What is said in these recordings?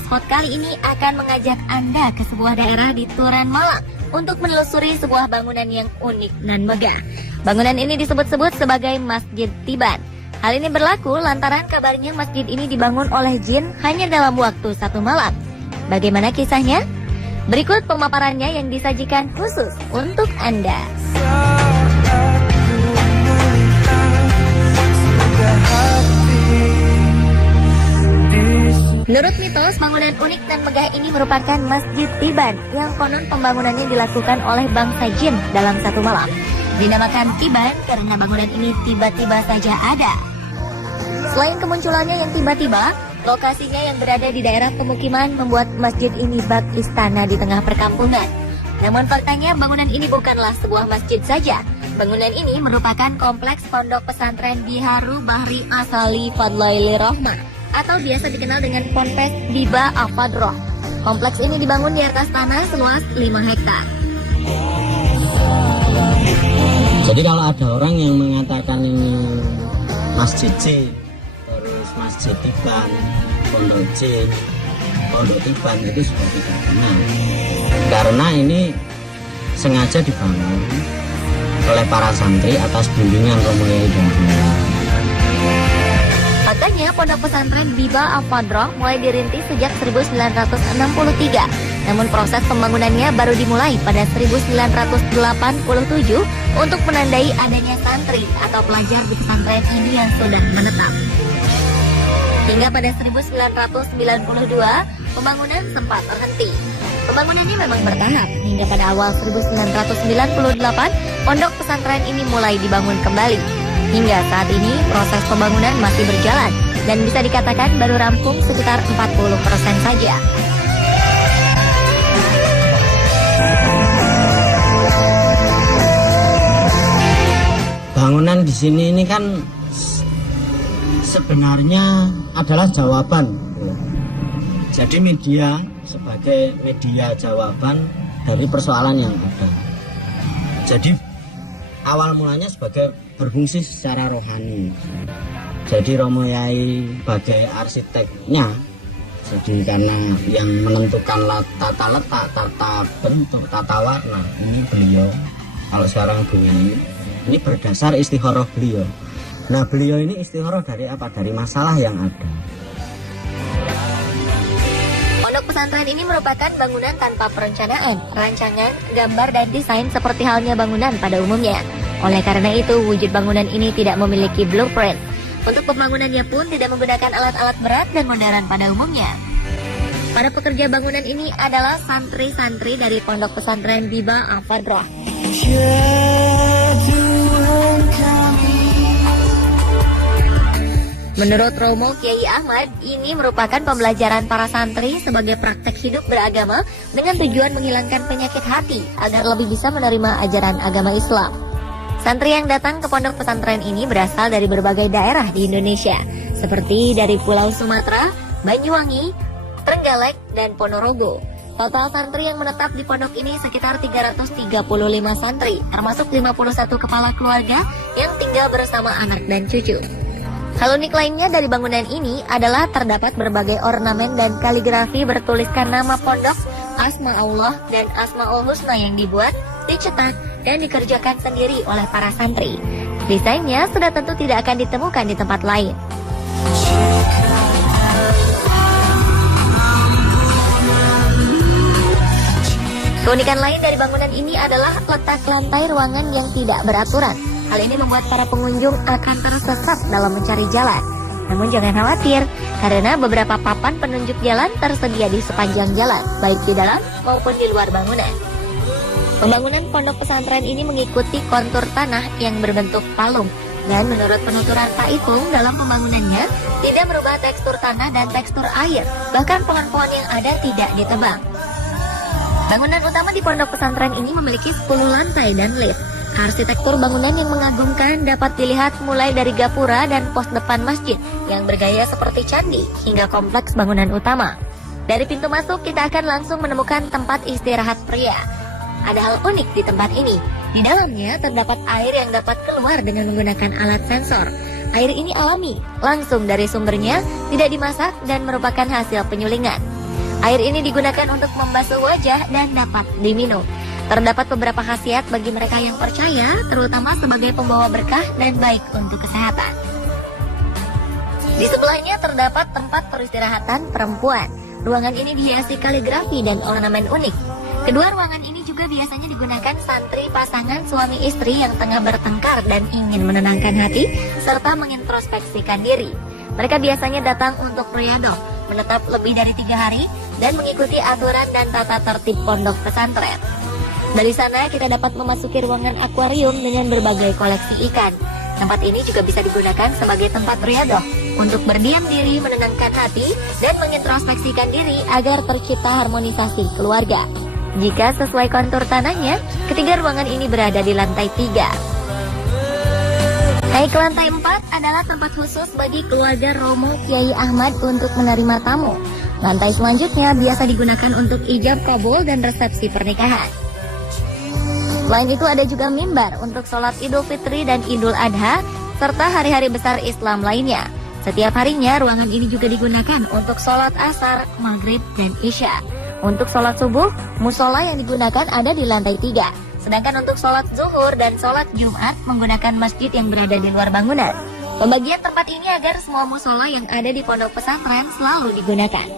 Spot kali ini akan mengajak Anda ke sebuah daerah di Turan Malang untuk menelusuri sebuah bangunan yang unik dan megah. Bangunan ini disebut-sebut sebagai Masjid Tiban. Hal ini berlaku lantaran kabarnya masjid ini dibangun oleh jin hanya dalam waktu 1 malam. Bagaimana kisahnya? Berikut pemaparannya yang disajikan khusus untuk Anda. Menurut mitos, bangunan unik dan megah ini merupakan Masjid Tiban yang konon pembangunannya dilakukan oleh bangsa jin dalam 1 malam. Dinamakan Tiban karena bangunan ini tiba-tiba saja ada. Selain kemunculannya yang tiba-tiba, lokasinya yang berada di daerah pemukiman membuat masjid ini bak istana di tengah perkampungan. Namun faktanya bangunan ini bukanlah sebuah masjid saja. Bangunan ini merupakan kompleks pondok pesantren Biharu Bahri Asali Fadlaili Rahmah atau biasa dikenal dengan Ponpes Biba Afadroh. Kompleks ini dibangun di atas tanah seluas 5 hektar. Jadi kalau ada orang yang mengatakan ini Masjid Jin, terus Masjid Tiban, Pondok Jin, Pondok Tiban, itu sudah tidak benar. Karena ini sengaja dibangun oleh para santri atas bimbingan Romo Yai dan Bunda. Makanya pondok pesantren Biba Al-Fadroh mulai dirintis sejak 1963. Namun proses pembangunannya baru dimulai pada 1987 untuk menandai adanya santri atau pelajar di pesantren ini yang sudah menetap. Hingga pada 1992, pembangunan sempat terhenti. Pembangunannya memang bertahap, hingga pada awal 1998, pondok pesantren ini mulai dibangun kembali. Hingga saat ini proses pembangunan masih berjalan dan bisa dikatakan baru rampung sekitar 40% saja. Bangunan di sini ini kan sebenarnya adalah jawaban. Jadi media sebagai media jawaban dari persoalan yang ada. Jadi awal mulanya sebagai berfungsi secara rohani. Jadi Romo Yai sebagai arsiteknya, jadi karena yang menentukan tata letak, tata bentuk, tata warna, ini beliau. Kalau sekarang begini, ini berdasar istikharah beliau. Nah, beliau ini istikharah dari apa? Dari masalah yang ada. Pondok pesantren ini merupakan bangunan tanpa perencanaan, rancangan, gambar, dan desain seperti halnya bangunan pada umumnya. Oleh karena itu, wujud bangunan ini tidak memiliki blueprint. Untuk pembangunannya pun tidak menggunakan alat-alat berat dan modern pada umumnya. Para pekerja bangunan ini adalah santri-santri dari Pondok Pesantren Biba Al-Fadroh. Menurut Romo Kiai Ahmad, ini merupakan pembelajaran para santri sebagai praktek hidup beragama dengan tujuan menghilangkan penyakit hati agar lebih bisa menerima ajaran agama Islam. Santri yang datang ke pondok pesantren ini berasal dari berbagai daerah di Indonesia, seperti dari Pulau Sumatera, Banyuwangi, Trenggalek, dan Ponorogo. Total santri yang menetap di pondok ini sekitar 335 santri, termasuk 51 kepala keluarga yang tinggal bersama anak dan cucu. Hal unik lainnya dari bangunan ini adalah terdapat berbagai ornamen dan kaligrafi bertuliskan nama pondok, asma Allah, dan asmaul husna yang dibuat, dicetak, dan dikerjakan sendiri oleh para santri. Desainnya sudah tentu tidak akan ditemukan di tempat lain. Keunikan lain dari bangunan ini adalah letak lantai ruangan yang tidak beraturan. Hal ini membuat para pengunjung akan tersesat dalam mencari jalan. Namun jangan khawatir, karena beberapa papan penunjuk jalan tersedia di sepanjang jalan, baik di dalam maupun di luar bangunan. Pembangunan pondok pesantren ini mengikuti kontur tanah yang berbentuk palung, dan menurut penuturan Pak Ipung dalam pembangunannya tidak merubah tekstur tanah dan tekstur air, bahkan pohon-pohon yang ada tidak ditebang. Bangunan utama di pondok pesantren ini memiliki 10 lantai dan lift. Arsitektur bangunan yang mengagumkan dapat dilihat mulai dari gapura dan pos depan masjid yang bergaya seperti candi hingga kompleks bangunan utama. Dari pintu masuk kita akan langsung menemukan tempat istirahat pria. Ada hal unik di tempat ini. Di dalamnya terdapat air yang dapat keluar dengan menggunakan alat sensor. Air ini alami, langsung dari sumbernya, tidak dimasak dan merupakan hasil penyulingan. Air ini digunakan untuk membasuh wajah dan dapat diminum. Terdapat beberapa khasiat bagi mereka yang percaya, terutama sebagai pembawa berkah dan baik untuk kesehatan. Di sebelahnya terdapat tempat peristirahatan perempuan. Ruangan ini dihiasi kaligrafi dan ornamen unik. Kedua ruangan ini juga biasanya digunakan santri pasangan suami istri yang tengah bertengkar dan ingin menenangkan hati serta mengintrospeksikan diri. Mereka biasanya datang untuk riyadhah, menetap lebih dari 3 hari dan mengikuti aturan dan tata tertib pondok pesantren. Dari sana kita dapat memasuki ruangan akuarium dengan berbagai koleksi ikan. Tempat ini juga bisa digunakan sebagai tempat riyadhah untuk berdiam diri, menenangkan hati, dan mengintrospeksikan diri agar tercipta harmonisasi keluarga. Jika sesuai kontur tanahnya, ketiga ruangan ini berada di lantai 3. Naik ke lantai 4 adalah tempat khusus bagi keluarga Romo Kiai Ahmad untuk menerima tamu. Lantai selanjutnya biasa digunakan untuk ijab kabul dan resepsi pernikahan. Selain itu ada juga mimbar untuk sholat Idul Fitri dan Idul Adha, serta hari-hari besar Islam lainnya. Setiap harinya ruangan ini juga digunakan untuk sholat asar, maghrib, dan isya. Untuk sholat subuh, musola yang digunakan ada di lantai 3. Sedangkan untuk sholat zuhur dan sholat Jumat menggunakan masjid yang berada di luar bangunan. Pembagian tempat ini agar semua musola yang ada di pondok pesantren selalu digunakan.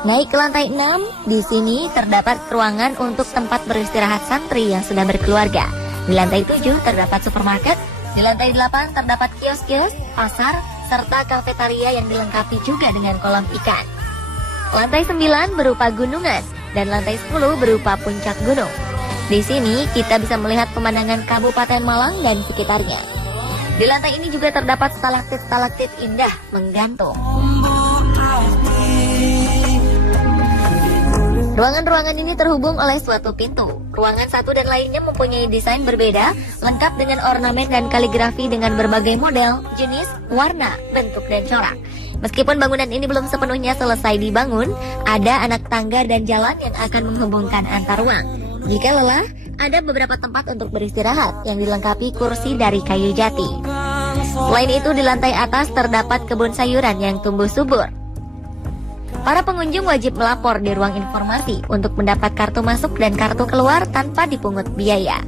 Naik ke lantai 6, di sini terdapat ruangan untuk tempat beristirahat santri yang sudah berkeluarga. Di lantai 7 terdapat supermarket, di lantai 8 terdapat kios-kios, pasar, serta kafetaria yang dilengkapi juga dengan kolam ikan. Lantai 9 berupa gunungan, dan lantai 10 berupa puncak gunung. Di sini kita bisa melihat pemandangan Kabupaten Malang dan sekitarnya. Di lantai ini juga terdapat stalaktit-stalaktit indah menggantung. Ruangan-ruangan ini terhubung oleh suatu pintu. Ruangan satu dan lainnya mempunyai desain berbeda, lengkap dengan ornamen dan kaligrafi dengan berbagai model, jenis, warna, bentuk, dan corak. Meskipun bangunan ini belum sepenuhnya selesai dibangun, ada anak tangga dan jalan yang akan menghubungkan antar ruang. Jika lelah, ada beberapa tempat untuk beristirahat yang dilengkapi kursi dari kayu jati. Selain itu, di lantai atas terdapat kebun sayuran yang tumbuh subur. Para pengunjung wajib melapor di ruang informasi untuk mendapat kartu masuk dan kartu keluar tanpa dipungut biaya.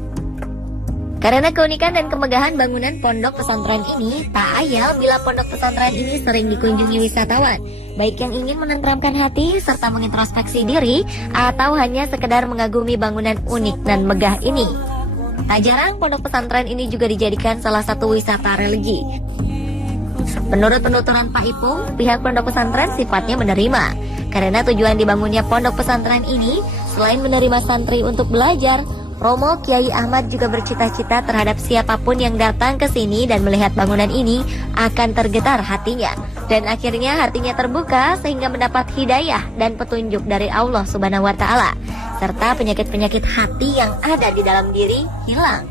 Karena keunikan dan kemegahan bangunan pondok pesantren ini, tak ayal bila pondok pesantren ini sering dikunjungi wisatawan, baik yang ingin menenteramkan hati serta mengintrospeksi diri, atau hanya sekedar mengagumi bangunan unik dan megah ini. Tak jarang pondok pesantren ini juga dijadikan salah satu wisata religi. Menurut penuturan Pak Ipung, pihak pondok pesantren sifatnya menerima, karena tujuan dibangunnya pondok pesantren ini selain menerima santri untuk belajar, Romo Kiai Ahmad juga bercita-cita terhadap siapapun yang datang ke sini dan melihat bangunan ini akan tergetar hatinya, dan akhirnya hatinya terbuka sehingga mendapat hidayah dan petunjuk dari Allah Subhanahu wa Ta'ala, serta penyakit-penyakit hati yang ada di dalam diri hilang.